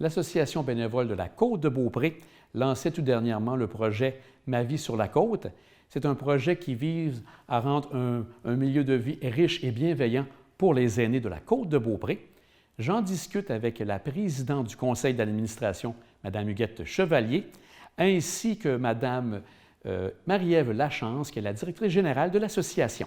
l'Association bénévole de la Côte-de-Beaupré lançait tout dernièrement le projet « Ma vie sur la côte ». C'est un projet qui vise à rendre un milieu de vie riche et bienveillant pour les aînés de la Côte-de-Beaupré. J'en discute avec la présidente du conseil d'administration, Mme Huguette Chevalier, ainsi que Mme Marie-Ève Lachance, qui est la directrice générale de l'association.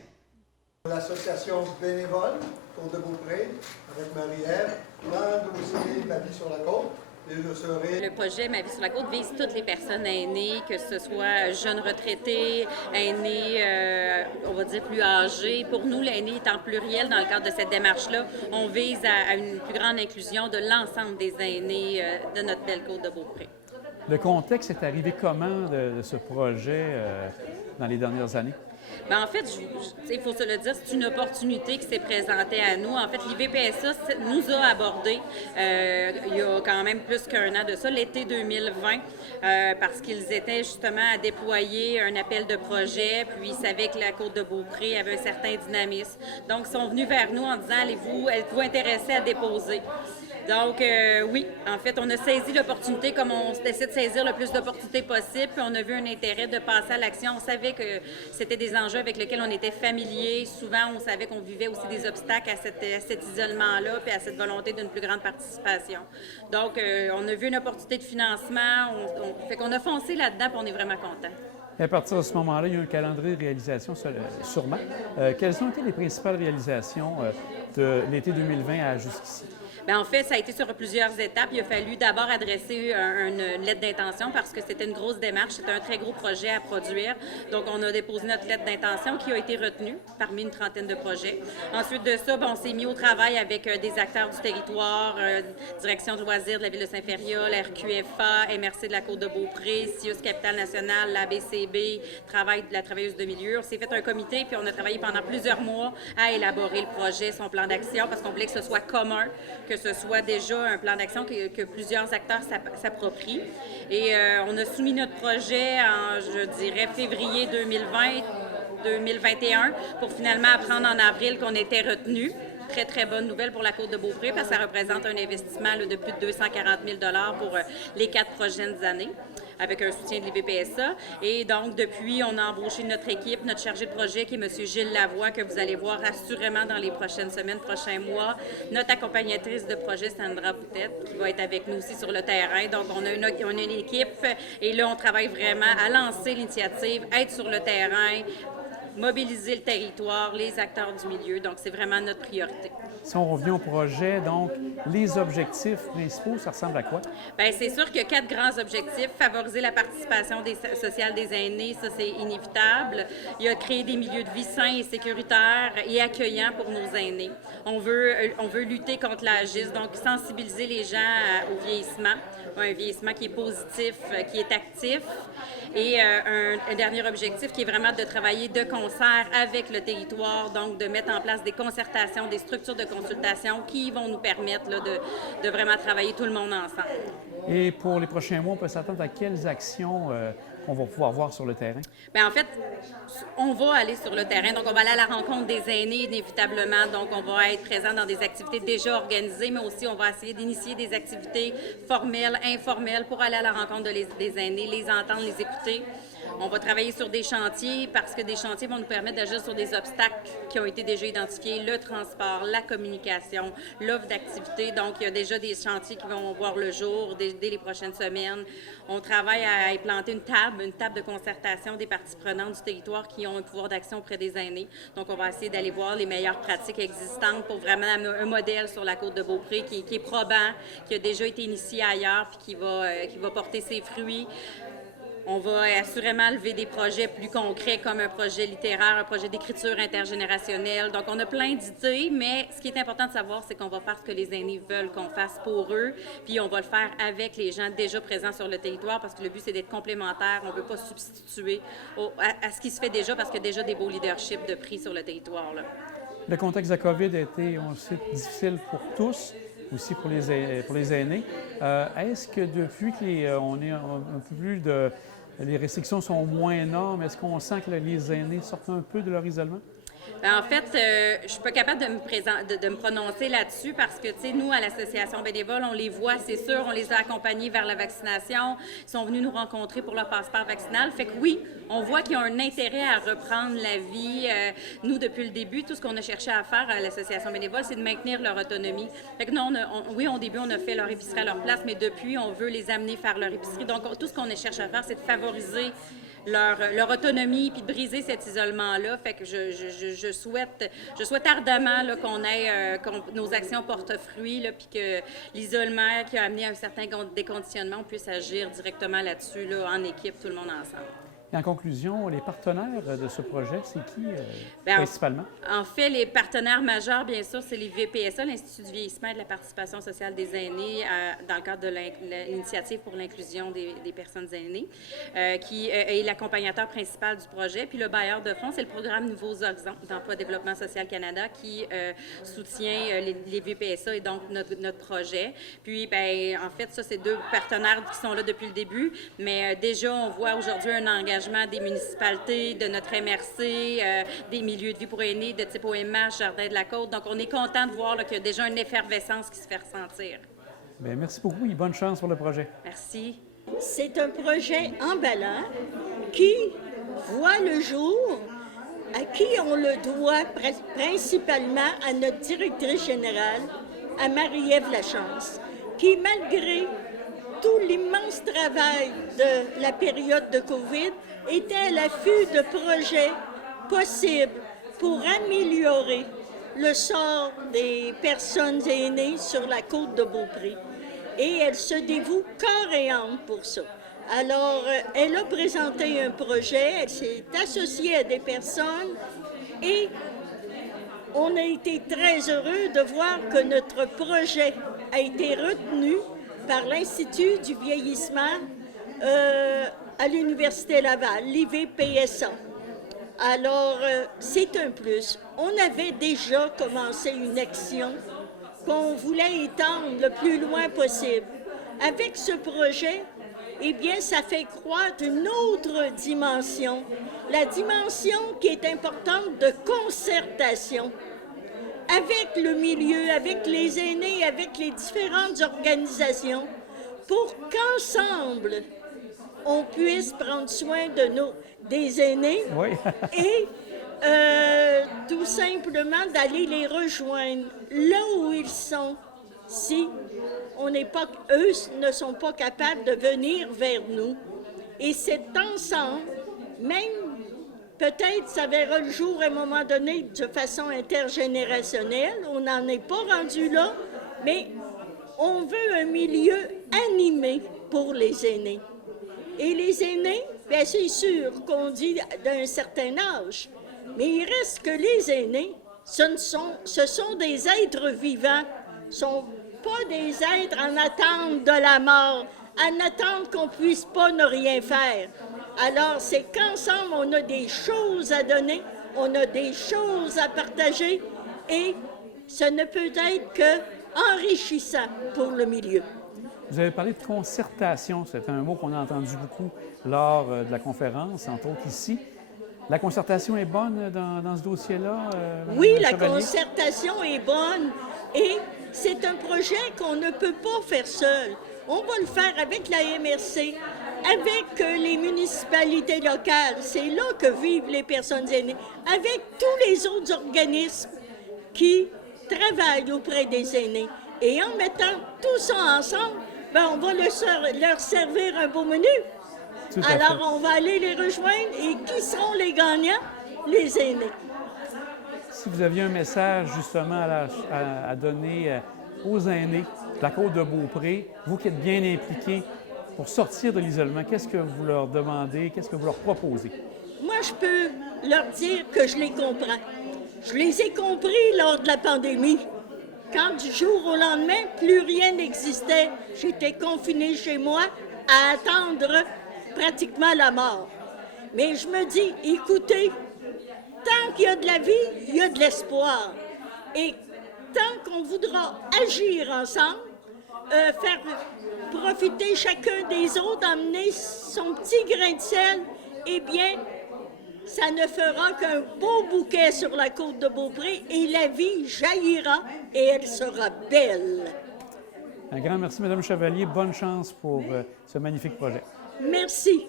L'association bénévole Côte-de-Beaupré, avec Marie-Ève, dans le dossier Ma vie sur la côte. Et je serai... Le projet Ma vie sur la côte vise toutes les personnes aînées, que ce soit jeunes retraités, aînés, on va dire plus âgés. Pour nous, l'aîné est en pluriel dans le cadre de cette démarche-là. On vise à une plus grande inclusion de l'ensemble des aînés de notre belle Côte-de-Beaupré. Le contexte est arrivé comment de ce projet dans les dernières années? Bien, en fait, il faut se le dire, c'est une opportunité qui s'est présentée à nous. En fait, l'IVPSA nous a abordés il y a quand même plus qu'un an de ça, l'été 2020, parce qu'ils étaient justement à déployer un appel de projet, puis ils savaient que la Côte-de-Beaupré avait un certain dynamisme. Donc, ils sont venus vers nous en disant, êtes-vous intéressés à déposer? Donc, oui, en fait, on a saisi l'opportunité comme on essaie de saisir le plus d'opportunités possible, puis on a vu un intérêt de passer à l'action. On savait que c'était des enjeux avec lesquels on était familiers. Souvent, on savait qu'on vivait aussi des obstacles à cet isolement-là, puis à cette volonté d'une plus grande participation. Donc, on a vu une opportunité de financement, fait qu'on a foncé là-dedans, puis on est vraiment contents. À partir de ce moment-là, il y a un calendrier de réalisation, sûrement. Quelles ont été les principales réalisations de l'été 2020 à jusqu'ici? Bien, en fait, ça a été sur plusieurs étapes. Il a fallu d'abord adresser une lettre d'intention parce que c'était une grosse démarche, c'était un très gros projet à produire. Donc, on a déposé notre lettre d'intention qui a été retenue parmi une trentaine de projets. Ensuite de ça, on s'est mis au travail avec des acteurs du territoire, Direction de loisirs de la Ville de Saint-Féria, la RQFA, MRC de la Côte-de-Beaupré, CIUS Capitale Nationale, la BCB, Travail de la travailleuse de milieu. On s'est fait un comité, puis on a travaillé pendant plusieurs mois à élaborer le projet, son plan d'action, parce qu'on voulait que ce soit commun, que ce soit déjà un plan d'action que plusieurs acteurs s'approprient. Et on a soumis notre projet en, je dirais, février 2021 pour finalement apprendre en avril qu'on était retenu. Très, très bonne nouvelle pour la Côte-de-Beaupré parce que ça représente un investissement de plus de 240 000 $ pour les 4 prochaines années avec un soutien de l'IVPSA. Et donc, depuis, on a embauché notre équipe, notre chargé de projet qui est M. Gilles Lavoie, que vous allez voir assurément dans les prochaines semaines, prochains mois. Notre accompagnatrice de projet, Sandra Boutette, qui va être avec nous aussi sur le terrain. Donc, on a une équipe et là, on travaille vraiment à lancer l'initiative, être sur le terrain, mobiliser le territoire, les acteurs du milieu. Donc, c'est vraiment notre priorité. Si on revient au projet, donc, les objectifs principaux, ça ressemble à quoi? Bien, c'est sûr qu'il y a 4 grands objectifs. Favoriser la participation sociale des aînés, ça, c'est inévitable. Il y a créer des milieux de vie sains et sécuritaires et accueillants pour nos aînés. On veut lutter contre l'agisme, donc sensibiliser les gens au vieillissement. Un vieillissement qui est positif, qui est actif. Et un dernier objectif qui est vraiment de travailler de concert avec le territoire, donc de mettre en place des concertations, des structures de consultation qui vont nous permettre là, de vraiment travailler tout le monde ensemble. Et pour les prochains mois, on peut s'attendre à quelles actions qu'on va pouvoir voir sur le terrain? Bien, en fait, on va aller sur le terrain. Donc, on va aller à la rencontre des aînés, inévitablement. Donc, on va être présent dans des activités déjà organisées, mais aussi on va essayer d'initier des activités formelles, informelles pour aller à la rencontre des aînés, les entendre, les écouter. On va travailler sur des chantiers parce que des chantiers vont nous permettre d'agir sur des obstacles qui ont été déjà identifiés, le transport, la communication, l'offre d'activité. Donc, il y a déjà des chantiers qui vont voir le jour dès les prochaines semaines. On travaille à implanter une table de concertation des parties prenantes du territoire qui ont un pouvoir d'action auprès des aînés. Donc, on va essayer d'aller voir les meilleures pratiques existantes pour vraiment amener un modèle sur la Côte-de-Beaupré qui est probant, qui a déjà été initié ailleurs puis qui va porter ses fruits. On va assurément lever des projets plus concrets comme un projet littéraire, un projet d'écriture intergénérationnelle. Donc, on a plein d'idées, mais ce qui est important de savoir, c'est qu'on va faire ce que les aînés veulent qu'on fasse pour eux, puis on va le faire avec les gens déjà présents sur le territoire parce que le but, c'est d'être complémentaire. On ne veut pas substituer à ce qui se fait déjà parce qu'il y a déjà des beaux leaderships de prix sur le territoire, là. Le contexte de COVID a été, on le sait, difficile pour tous, aussi pour les aînés. Est-ce que depuis qu'on est un peu plus les restrictions sont moins énormes, est-ce qu'on sent que les aînés sortent un peu de leur isolement? En fait, je suis pas capable de me prononcer là-dessus parce que, tu sais, nous, à l'Association bénévole, on les voit, c'est sûr, on les a accompagnés vers la vaccination. Ils sont venus nous rencontrer pour leur passeport vaccinal. Fait que oui, on voit qu'ils ont un intérêt à reprendre la vie. Nous, depuis le début, tout ce qu'on a cherché à faire à l'Association bénévole, c'est de maintenir leur autonomie. Fait que non, oui, au début, on a fait leur épicerie à leur place, mais depuis, on veut les amener faire leur épicerie. Donc, tout ce qu'on cherche à faire, c'est de favoriser leur autonomie puis de briser cet isolement-là. Fait que je souhaite ardemment là, que nos actions portent fruit là, puis que l'isolement qui a amené à un certain déconditionnement, on puisse agir directement là-dessus, là, en équipe, tout le monde ensemble. Et en conclusion, les partenaires de ce projet, c'est qui principalement? En fait, les partenaires majeurs, bien sûr, c'est les VPSA, l'Institut du vieillissement et de la participation sociale des aînés, dans le cadre de l'initiative pour l'inclusion des personnes aînées, qui est l'accompagnateur principal du projet. Puis le bailleur de fonds, c'est le programme Nouveaux Horizons d'Emploi Développement social Canada qui soutient les VPSA et donc notre projet. Puis, bien, en fait, ça, c'est deux partenaires qui sont là depuis le début, mais déjà, on voit aujourd'hui un engagement des municipalités, de notre MRC, des milieux de vie pour aînés, de type OMH, Jardin de la Côte. Donc, on est content de voir là, qu'il y a déjà une effervescence qui se fait ressentir. Bien, merci beaucoup et bonne chance pour le projet. Merci. C'est un projet emballant qui voit le jour, à qui on le doit principalement à notre directrice générale, à Marie-Ève Lachance, qui, malgré tout l'immense travail de la période de COVID, était à l'affût de projets possibles pour améliorer le sort des personnes aînées sur la côte de Beaupré. Et elle se dévoue corps et âme pour ça. Alors, elle a présenté un projet, elle s'est associée à des personnes et on a été très heureux de voir que notre projet a été retenu par l'Institut du vieillissement à l'Université Laval, l'IVPSA. Alors, c'est un plus. On avait déjà commencé une action qu'on voulait étendre le plus loin possible. Avec ce projet, eh bien, ça fait croître une autre dimension, la dimension qui est importante de concertation avec le milieu, avec les aînés, avec les différentes organisations, pour qu'ensemble, on puisse prendre soin des aînés Oui. et tout simplement d'aller les rejoindre là où ils sont, si eux ne sont pas capables de venir vers nous. Et c'est ensemble, même peut-être ça verra le jour à un moment donné de façon intergénérationnelle, on n'en est pas rendu là, mais on veut un milieu animé pour les aînés. Et les aînés, bien c'est sûr qu'on dit d'un certain âge, mais il reste que les aînés, ce sont des êtres vivants, ce ne sont pas des êtres en attente de la mort, en attente qu'on ne puisse pas ne rien faire. Alors, c'est qu'ensemble, on a des choses à donner, on a des choses à partager et ce ne peut être qu'enrichissant pour le milieu. Vous avez parlé de concertation. C'est un mot qu'on a entendu beaucoup lors de la conférence, entre autres ici. La concertation est bonne dans ce dossier-là? Oui, la concertation est bonne et c'est un projet qu'on ne peut pas faire seul. On va le faire avec la MRC, avec les municipalités locales. C'est là que vivent les personnes aînées, avec tous les autres organismes qui travaillent auprès des aînés. Et en mettant tout ça ensemble, ben, on va leur servir un beau menu. Alors, on va aller les rejoindre. Et qui seront les gagnants? Les aînés. Si vous aviez un message, justement, à donner aux aînés de la côte de Beaupré, vous qui êtes bien impliqués pour sortir de l'isolement, qu'est-ce que vous leur demandez? Qu'est-ce que vous leur proposez? Moi, je peux leur dire que je les comprends. Je les ai compris lors de la pandémie. Quand du jour au lendemain, plus rien n'existait, j'étais confinée chez moi à attendre pratiquement la mort. Mais je me dis, écoutez, tant qu'il y a de la vie, il y a de l'espoir. Et tant qu'on voudra agir ensemble, faire profiter chacun des autres, amener son petit grain de sel, eh bien, ça ne fera qu'un beau bouquet sur la côte de Beaupré et la vie jaillira et elle sera belle. Un grand merci, Mme Chevalier. Bonne chance pour ce magnifique projet. Merci.